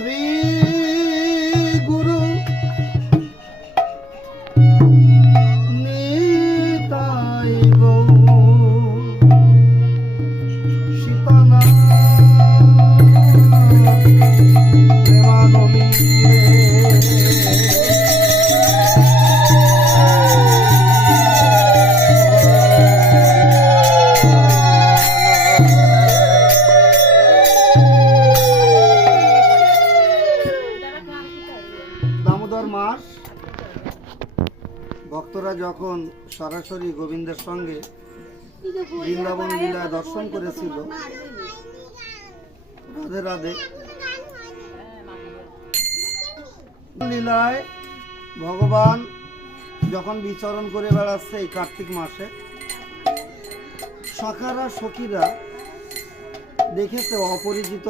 শ্রী গুরু নিতাই গৌর সীতানাথ প্রেমানন্দে দামোদর মাস ভক্তরা যখন সরাসরি গোবিন্দের সঙ্গে বৃন্দাবন লীলায় দর্শন করেছিল, রাধে রাধে, লীলায় ভগবান যখন বিচরণ করে বেড়াচ্ছে এই কার্তিক মাসে, সখারা সখীরা দেখেছে অপরিচিত